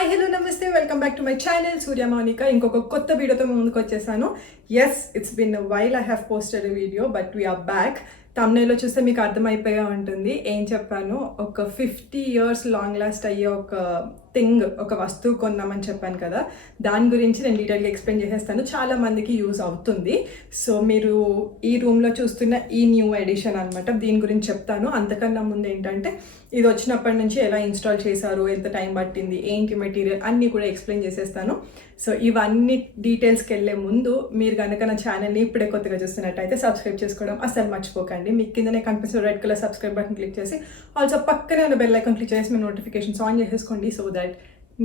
Hi hello నమస్తే welcome back to my channel Suryamounika ఇంకొక కొత్త వీడియోతో ముందుకు వచ్చేసాను. Yes it's been while I have posted a video but we're back. తమ్నైల్లో చూస్తే మీకు అర్థమైపోయే ఉంటుంది ఏం చెప్పాను. ఒక 50 years లాంగ్ లాస్ట్ అయ్యే ఒక థింగ్, ఒక వస్తువు కొందామని చెప్పాను కదా, దాని గురించి నేను డీటెయిల్గా ఎక్స్ప్లెయిన్ చేసేస్తాను. చాలా మందికి యూజ్ అవుతుంది. సో మీరు ఈ రూమ్లో చూస్తున్న ఈ న్యూ ఎడిషన్ అనమాట, దీని గురించి చెప్తాను. అంతకన్నా ముందు ఏంటంటే ఇది వచ్చినప్పటి నుంచి ఎలా ఇన్స్టాల్ చేశారు, ఎంత టైం పట్టింది, ఏంటి మెటీరియల్ అన్నీ కూడా ఎక్స్ప్లెయిన్ చేసేస్తాను. సో ఇవన్నీ డీటెయిల్స్కి వెళ్ళే ముందు మీరు కనుక నా ఛానల్ని ఇప్పుడే కొత్తగా చూస్తున్నట్టయితే సబ్స్క్రైబ్ చేసుకోవడం అసలు మర్చిపోకండి. మీకు కిందనే కనిపిస్తున్న red colour subscribe button click చేసి ఆల్సో పక్కనే ఉన్న బెల్ ఐకాన్ క్లిక్ చేసి మీ నోటిఫికేషన్స్ ఆన్ చేసేసుకోండి. సో దట్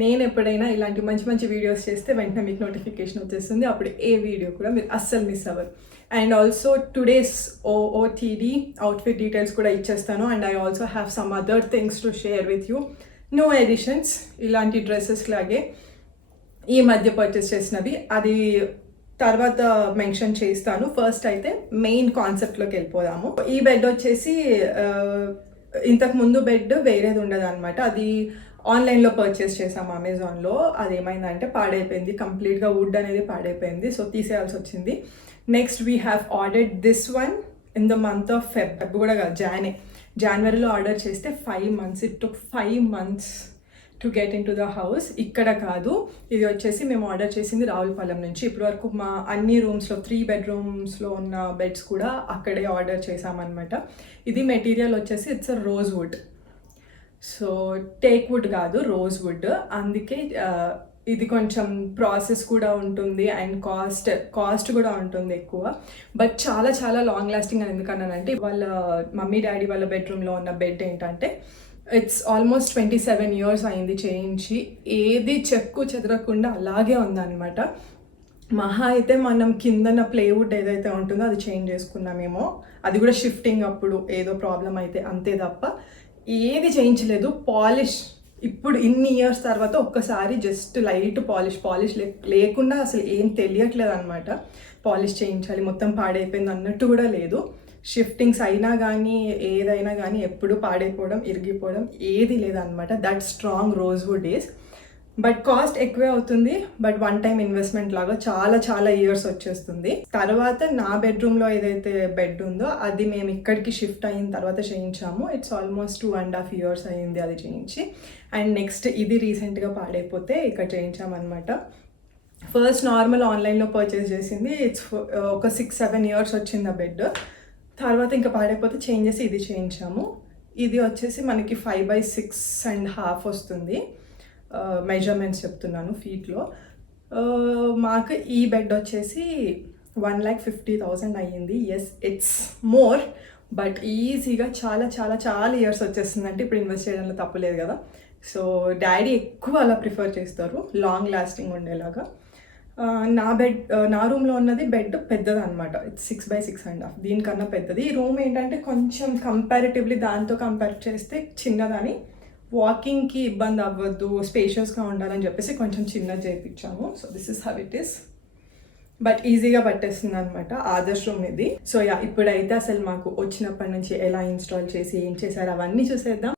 నేను ఎప్పుడైనా ఇలాంటి మంచి మంచి వీడియోస్ చేస్తే వెంటనే మీకు నోటిఫికేషన్ వచ్చేస్తుంది. అప్పుడు ఏ వీడియో కూడా మీరు అస్సలు మిస్ అవ్వరు. And also today's OOTD outfit details కూడా ఇచ్చేస్తాను. And I also have some other things to share with you. No additions, ఇలాంటి డ్రెస్సెస్ లాగే ఈ మధ్య పర్చేస్ చేసినవి, అది తర్వాత మెన్షన్ చేస్తాను. ఫస్ట్ అయితే మెయిన్ కాన్సెప్ట్లోకి వెళ్ళిపోదాము. ఈ బెడ్ వచ్చేసి ఇంతకు ముందు బెడ్ వేరేది ఉండదు అనమాట. అది ఆన్లైన్లో పర్చేస్ చేసాము అమెజాన్లో. అది ఏమైందంటే పాడైపోయింది, కంప్లీట్గా వుడ్ అనేది పాడైపోయింది. సో తీసేయాల్సి వచ్చింది. Next we have ordered this one in the month of Feb కూడా కాదు, జనవరిలో ఆర్డర్ చేస్తే 5 months. It took 5 months to get in to the house. ఇక్కడ కాదు, ఇది వచ్చేసి మేము ఆర్డర్ చేసింది రావులపాలెం నుంచి. ఇప్పటి వరకు మా అన్ని రూమ్స్లో 3 bedrooms ఉన్న బెడ్స్ కూడా అక్కడే ఆర్డర్ చేసామన్నమాట. ఇది మెటీరియల్ వచ్చేసి it's a rose would. So teak wood కాదు, రోజ్ వుడ్. అందుకే ఇది కొంచెం ప్రాసెస్ కూడా ఉంటుంది అండ్ కాస్ట్ కూడా ఉంటుంది ఎక్కువ. బట్ చాలా చాలా లాంగ్ లాస్టింగ్ అని ఎందుకన్నానంటే, వాళ్ళ మమ్మీ డాడీ వాళ్ళ బెడ్రూమ్లో ఉన్న బెడ్ ఏంటంటే ఇట్స్ ఆల్మోస్ట్ 27 years అయింది చేయించి. ఏది చెక్కు చెదరకుండా అలాగే ఉందన్నమాట. మహా అయితే మనం కిందన ప్లేవుడ్ ఏదైతే ఉంటుందో అది చేంజ్ చేసుకున్నామేమో, అది కూడా షిఫ్టింగ్ అప్పుడు ఏదో ప్రాబ్లం అయితే, అంతే తప్ప ఏది చేయించలేదు. పాలిష్ ఇప్పుడు ఇన్ని ఇయర్స్ తర్వాత ఒక్కసారి జస్ట్ లైట్ పాలిష్ లేకుండా అసలు ఏం తెలియట్లేదు అనమాట. పాలిష్ చేయించాలి, మొత్తం పాడైపోయింది అన్నట్టు కూడా లేదు. షిఫ్టింగ్స్ అయినా కానీ ఏదైనా కానీ ఎప్పుడు పాడైపోవడం, ఇరిగిపోవడం ఏది లేదనమాట. That strong rosewood is. But cost ఎక్కువే అవుతుంది. బట్ వన్ టైం ఇన్వెస్ట్మెంట్ లాగా చాలా చాలా ఇయర్స్ వచ్చేస్తుంది. తర్వాత నా బెడ్రూమ్లో ఏదైతే బెడ్ ఉందో అది మేము ఇక్కడికి షిఫ్ట్ అయిన తర్వాత చేయించాము. ఇట్స్ ఆల్మోస్ట్ 2.5 years అయింది అది చేయించి. అండ్ నెక్స్ట్ ఇది రీసెంట్గా పాడైపోతే ఇక్కడ చేయించామన్నమాట. ఫస్ట్ నార్మల్ ఆన్లైన్లో పర్చేస్ చేసింది. ఇట్స్ ఒక 6-7 years వచ్చింది ఆ బెడ్. తర్వాత ఇంకా పాడైపోతే చేంజ్ చేసి ఇది చేయించాము. ఇది వచ్చేసి మనకి 5/6.5 వస్తుంది. మెజర్మెంట్స్ చెప్తున్నాను ఫీట్లో. మాకు ఈ బెడ్ వచ్చేసి 1,50,000 అయ్యింది. ఎస్ ఇట్స్ మోర్, బట్ ఈజీగా చాలా చాలా చాలా ఇయర్స్ వచ్చేస్తుంది. అంటే ఇప్పుడు ఇన్వెస్ట్ చేయడంలో తప్పలేదు కదా. సో డాడీ ఎక్కువ అలా ప్రిఫర్ చేస్తారు, లాంగ్ లాస్టింగ్ ఉండేలాగా. నా రూమ్లో ఉన్నది బెడ్ పెద్దది అనమాట. ఇట్స్ 6/6.5, దీనికన్నా పెద్దది. ఈ రూమ్ ఏంటంటే కొంచెం కంపారిటివ్లీ దాంతో కంపేర్ చేస్తే చిన్నదని, వాకింగ్కి ఇబ్బంది అవ్వద్దు, స్పేషియస్గా ఉండాలని చెప్పేసి కొంచెం చిన్నది చేయించాము. So this is how it is. But ఈజీగా పట్టేస్తుంది అనమాట. ఆదర్శ్ రూమ్ ఇది. సో యా, ఇప్పుడైతే అసలు మాకు వచ్చినప్పటి నుంచి ఎలా ఇన్స్టాల్ చేసి ఏం చేశారు అవన్నీ చూసేద్దాం.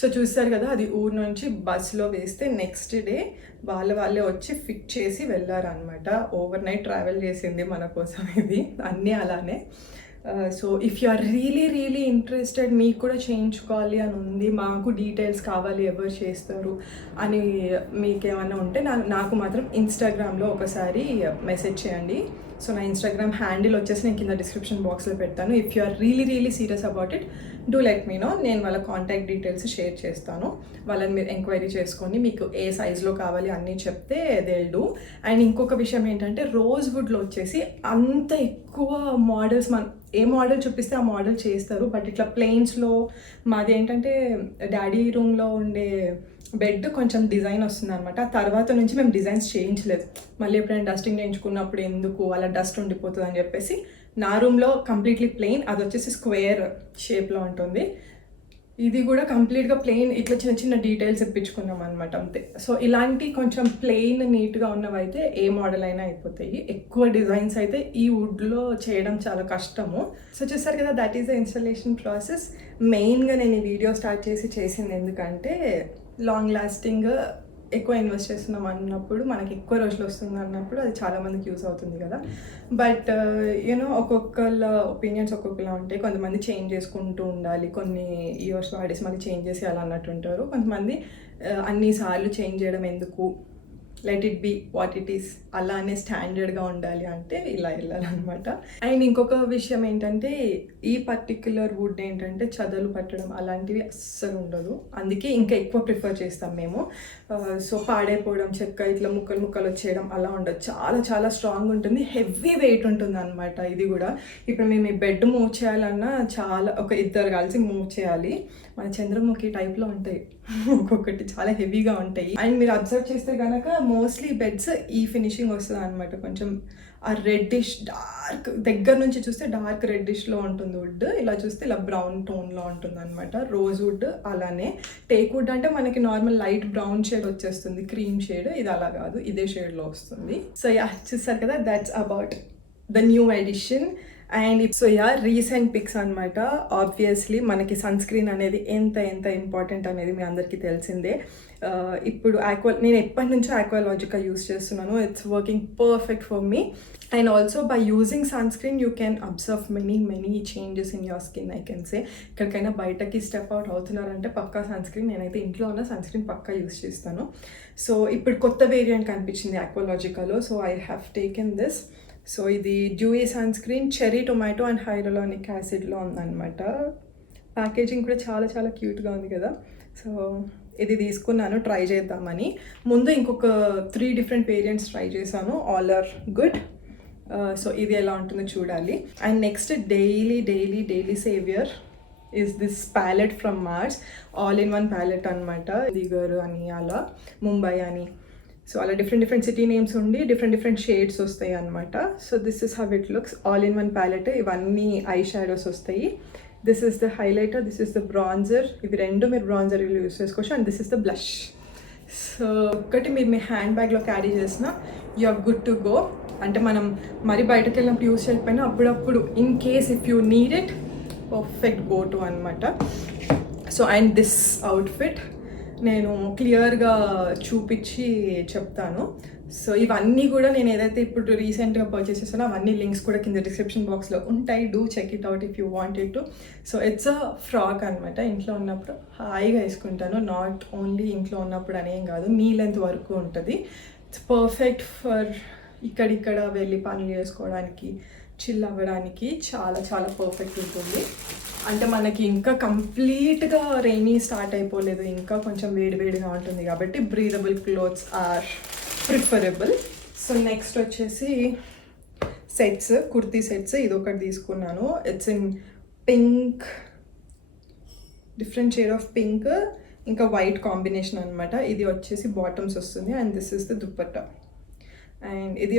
సో చూస్తారు కదా, అది ఊరు నుంచి బస్లో వేస్తే నెక్స్ట్ డే వాళ్ళే వచ్చి ఫిట్ చేసి వెళ్ళారనమాట. ఓవర్ నైట్ ట్రావెల్ చేసింది మన కోసం ఇది, అన్నీ అలానే. So if you are really interested, మీకు కూడా చేయించుకోవాలి అని ఉంది, మాకు డీటెయిల్స్ కావాలి ఎవరు చేస్తారు అని మీకు ఏమైనా ఉంటే నాకు మాత్రం ఇన్స్టాగ్రామ్లో ఒకసారి మెసేజ్ చేయండి. సో నా ఇన్స్టాగ్రామ్ హ్యాండిల్ వచ్చేసి నేను కింద డిస్క్రిప్షన్ బాక్స్లో పెడతాను. If you are really serious about it, do let me know. నేను వాళ్ళ కాంటాక్ట్ డీటెయిల్స్ షేర్ చేస్తాను. వాళ్ళని మీరు ఎంక్వైరీ చేసుకొని మీకు ఏ సైజులో కావాలి అన్నీ చెప్తే దే విల్ డూ. అండ్ ఇంకొక విషయం ఏంటంటే, రోజ్వుడ్లో వచ్చేసి అంత ఎక్కువ మోడల్స్ ఏ మోడల్ చూపిస్తే ఆ మోడల్ చేస్తారు. బట్ ఇట్లా ప్లెయిన్స్లో మాది ఏంటంటే డాడీ రూమ్లో ఉండే బెడ్ కొంచెం డిజైన్ వస్తుంది అనమాట. ఆ తర్వాత నుంచి మేము డిజైన్స్ చేయించలేదు. మళ్ళీ ఎప్పుడైనా డస్టింగ్ చేయించుకున్నప్పుడు ఎందుకు అలా డస్ట్ ఉండిపోతుంది అని చెప్పేసి నా రూమ్లో కంప్లీట్లీ ప్లెయిన్, అది వచ్చేసి స్క్వేర్ షేప్లో ఉంటుంది. ఇది కూడా కంప్లీట్గా ప్లెయిన్, ఇట్లా చిన్న డీటెయిల్స్ ఇప్పించుకున్నాం అనమాట అంతే. సో ఇలాంటి కొంచెం ప్లెయిన్ నీట్గా ఉన్నవైతే ఏ మోడల్ అయినా అయిపోతాయి. ఎక్కువ డిజైన్స్ అయితే ఈ వుడ్లో చేయడం చాలా కష్టము. సో చూస్తారు కదా, that is the installation process. మెయిన్గా నేను ఈ వీడియో స్టార్ట్ చేసింది ఎందుకంటే, లాంగ్ లాస్టింగ్ ఎక్కువ ఇన్వెస్ట్ చేస్తున్నాం అన్నప్పుడు, మనకి ఎక్కువ రోజులు వస్తుంది అన్నప్పుడు అది చాలామందికి యూస్ అవుతుంది కదా. బట్ యూనో ఒక్కొక్కళ్ళ ఒపీనియన్స్ ఒక్కొక్కలా ఉంటాయి. కొంతమంది చేంజ్ చేసుకుంటూ ఉండాలి, కొన్ని ఇయర్స్ వాడేసి మళ్ళీ చేంజ్ చేసి అలా అన్నట్టు ఉంటారు. కొంతమంది అన్నిసార్లు చేంజ్ చేయడం ఎందుకు, let it be what it is, అలానే స్టాండర్డ్గా ఉండాలి అంటే ఇలా వెళ్ళాలన్నమాట. అండ్ ఇంకొక విషయం ఏంటంటే, ఈ పర్టిక్యులర్ వుడ్ ఏంటంటే చదలు పట్టడం అలాంటివి అస్సలు ఉండదు. అందుకే ఇంకా ఎక్కువ ప్రిఫర్ చేస్తాం మేము. సో పాడైపోవడం, చెక్క ఇట్లా ముక్కలు వచ్చేయడం అలా ఉండదు. చాలా స్ట్రాంగ్ ఉంటుంది, హెవీ వెయిట్ ఉంటుంది అనమాట. ఇది కూడా ఇప్పుడు మేము ఈ బెడ్ మూవ్ చేయాలన్నా ఒక ఇద్దరు కలిసి మూవ్ చేయాలి. మన చంద్రముఖి టైప్లో ఉంటాయి ఒక్కొక్కటి, చాలా హెవీగా ఉంటాయి. అండ్ మీరు అబ్జర్వ్ చేస్తే కనుక మోస్ట్లీ బెడ్స్ ఈ ఫినిషింగ్ వస్తుంది అనమాట. కొంచెం ఆ రెడ్డిష్ డార్క్, దగ్గర నుంచి చూస్తే డార్క్ రెడ్డిష్లో ఉంటుంది వుడ్, ఇలా చూస్తే ఇలా బ్రౌన్ టోన్లో ఉంటుంది అనమాట. రోజ్ వుడ్ అలానే. టేక్ వుడ్ అంటే మనకి నార్మల్ లైట్ బ్రౌన్ షేడ్ వచ్చేస్తుంది, క్రీమ్ షేడ్. ఇది అలా కాదు, ఇదే షేడ్లో వస్తుంది. సో యా, చూస్తారు కదా, that's about the new edition. And so yeah, recent pics అనమాట. ఆబ్వియస్లీ మనకి సన్ స్క్రీన్ అనేది ఎంత ఇంపార్టెంట్ అనేది మీ అందరికీ తెలిసిందే. ఇప్పుడు నేను ఎప్పటి నుంచో Aqualogica యూస్ చేస్తున్నాను. It's working perfect for me. And also by using sunscreen you can observe many changes in your skin. I can say, ఎక్కడికైనా బయటకి స్టెప్ అవుట్ అవుతున్నారంటే పక్కా సన్ స్క్రీన్, నేనైతే ఇంట్లో ఉన్న సన్ స్క్రీన్ పక్కా యూస్ చేస్తాను. సో ఇప్పుడు కొత్త వేరియంట్ కనిపించింది Aqualogicలో. So I have taken this. So ఇది dewy sunscreen, cherry tomato and hyaluronic యాసిడ్లో ఉందన్నమాట. ప్యాకేజింగ్ కూడా చాలా క్యూట్గా ఉంది కదా. సో ఇది తీసుకున్నాను ట్రై చేద్దామని. ముందు ఇంకొక 3 డిఫరెంట్ వేరియంట్స్ ట్రై చేశాను, ఆల్ ఆర్ గుడ్. సో ఇది ఎలా ఉంటుందో చూడాలి. And next daily saviour is this palette from Mars, all-in-one palette అనమాట. దిగర్ అని అలా, ముంబై అని, సో అలా డిఫరెంట్ సిటీ నేమ్స్ ఉండి డిఫరెంట్ షేడ్స్ వస్తాయి అనమాట. So this is how it looks, ఆల్-in-one ప్యాలెట్. ఇవన్నీ ఐ షాడోస్ వస్తాయి. This is the highlighter, this is the bronzer. ఇవి రెండు మీరు బ్రాంజర్ యూస్ చేసుకోవచ్చు. And this is the blush. So ఒకటి మీరు మీ హ్యాండ్ బ్యాగ్లో క్యారీ చేసిన you are good to go. అంటే మనం మరి బయటకు వెళ్ళినప్పుడు యూస్ చేయకపోయినా అప్పుడప్పుడు in case if you need it, perfect go to అనమాట. సో అండ్ దిస్ అవుట్ఫిట్ నేను క్లియర్గా చూపించి చెప్తాను. సో ఇవన్నీ కూడా నేను ఏదైతే ఇప్పుడు రీసెంట్గా పర్చేస్ చేస్తానో అవన్నీ లింక్స్ కూడా కింద డిస్క్రిప్షన్ బాక్స్లో ఉంటాయి. Do check it out if you wanted to. So it's a frock అనమాట. ఇంట్లో ఉన్నప్పుడు హాయిగా వేసుకుంటాను, నాట్ ఓన్లీ ఇంట్లో ఉన్నప్పుడు అనేం కాదు, నీ లెంత్ వరకు ఉంటుంది. ఇట్స్ పర్ఫెక్ట్ ఫర్ ఇక్కడిక్కడ వెళ్ళి పనులు చేసుకోవడానికి, చిల్ అవ్వడానికి చాలా పర్ఫెక్ట్ ఉంటుంది. అంటే మనకి ఇంకా కంప్లీట్గా రెయినీ స్టార్ట్ అయిపోలేదు, ఇంకా కొంచెం వేడిగా ఉంటుంది కాబట్టి breathable clothes are preferable. So next వచ్చేసి సెట్స్, కుర్తీ సెట్స్. ఇది ఒకటి తీసుకున్నాను. It's in pink, different shade of pink ఇంకా వైట్ కాంబినేషన్ అనమాట. ఇది వచ్చేసి బాటమ్స్ వస్తుంది and this is the dupatta. And ఇది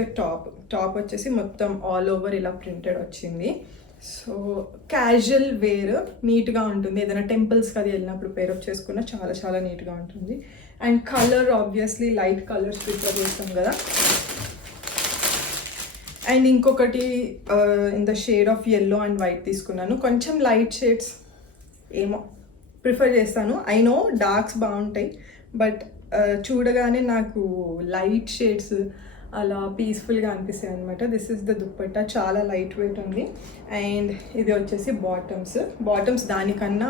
టాప్ వచ్చేసి మొత్తం ఆల్ ఓవర్ ఇలా ప్రింటెడ్ వచ్చింది. సో క్యాజువల్ వేర్, నీట్గా ఉంటుంది. ఏదైనా టెంపుల్స్కి అది వెళ్ళినప్పుడు పేరప్ చేసుకున్న చాలా నీట్గా ఉంటుంది. And colour obviously light colours prefer చేస్తాం కదా. అండ్ ఇంకొకటి in the shade of yellow and white తీసుకున్నాను. కొంచెం లైట్ షేడ్స్ ఏమో ప్రిఫర్ చేస్తాను. ఐ నో డార్క్స్ బాగుంటాయి, బట్ చూడగానే నాకు లైట్ షేడ్స్ అలా పీస్ఫుల్గా అనిపిస్తాయి అనమాట. దిస్ ఇస్ ద దుప్పట్టా, చాలా లైట్ వెయిట్ ఉంది. అండ్ ఇది వచ్చేసి బాటమ్స్ దానికన్నా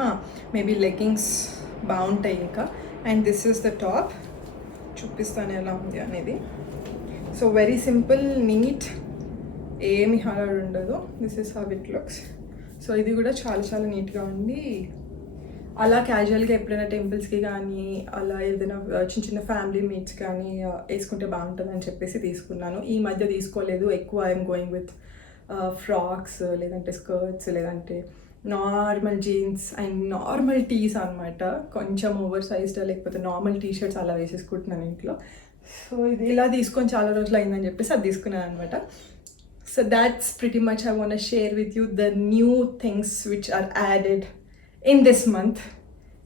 మేబీ లెగ్గింగ్స్ బాగుంటాయి ఇంకా. And this is the top, చూపిస్తాను ఎలా ఉంది అనేది. సో వెరీ సింపుల్, నీట్, ఏమి హడాడు ఉండదు. This is how it looks. So ఇది కూడా చాలా చాలా నీట్గా ఉంది. అలా క్యాజువల్గా ఎప్పుడైనా టెంపుల్స్కి కానీ అలా ఏదైనా చిన్న చిన్న ఫ్యామిలీ మీట్స్ కానీ వేసుకుంటే బాగుంటుంది అని చెప్పేసి తీసుకున్నాను. ఈ మధ్య తీసుకోలేదు ఎక్కువ. ఐఎమ్ గోయింగ్ విత్ ఫ్రాక్స్, లేదంటే స్కర్ట్స్, లేదంటే normal jeans and normal tees అనమాట. కొంచెం ఓవర్ సైజ్డ్ లేకపోతే నార్మల్ టీ షర్ట్స్ అలా వేసేసుకుంటున్నాను ఇంట్లో. సో ఇది ఇలా తీసుకొని చాలా రోజులు అయిందని చెప్పేసి అది తీసుకున్నాను అనమాట. So that's pretty much I want share with you the new things which are added in this month.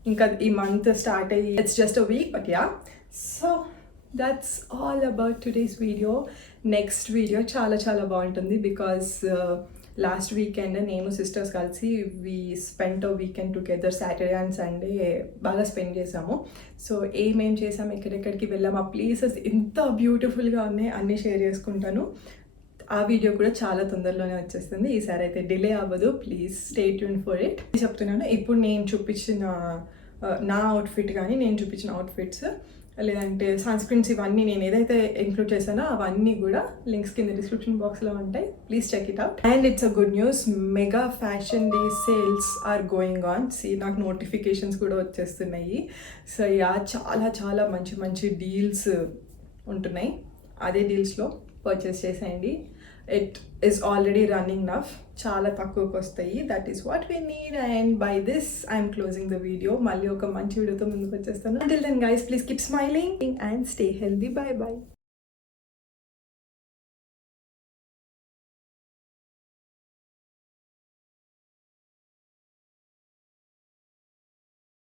ఇంకా ఈ మంత్ స్టార్ట్ అయ్యి it's just a week, but yeah. So that's all about today's video. Next video చాలా చాలా బాగుంటుంది because last weekend నేను sisters కలిసి we spent a weekend together. Saturday and Sunday బాగా spend చేసాము. సో ఏమేం చేసాము, ఎక్కడెక్కడికి వెళ్ళాము, ఆ ప్లేసెస్ ఎంత బ్యూటిఫుల్గా ఉన్నాయి అన్నీ షేర్ చేసుకుంటాను. ఆ వీడియో కూడా చాలా తొందరలోనే వచ్చేస్తుంది. ఈసారి అయితే డిలే అవ్వదు. Please stay tune for it. చెప్తున్నాను, ఇప్పుడు నేను చూపించిన నా అవుట్ఫిట్ కానీ నేను చూపించిన అవుట్ఫిట్స్ లేదంటే సన్స్క్రీన్స్ ఇవన్నీ నేను ఏదైతే ఇంక్లూడ్ చేశానో అవన్నీ కూడా లింక్స్ కింద డిస్క్రిప్షన్ బాక్స్లో ఉంటాయి. Please check it out. And it's a good news, mega fashion day sales are going on. నాకు నోటిఫికేషన్స్ కూడా వచ్చేస్తున్నాయి. సో యా, చాలా చాలా మంచి మంచి డీల్స్ ఉంటున్నాయి. అదే డీల్స్లో పర్చేస్ చేసేయండి. It is already running enough, చాలా తక్కువకి వస్తాయి. That is what we need. And by this I'm closing the video. మళ్ళీ ఒక మంచి వీడియోతో ముందుకు వచ్చేస్తాను. Until then guys, please keep smiling and stay healthy. Bye bye.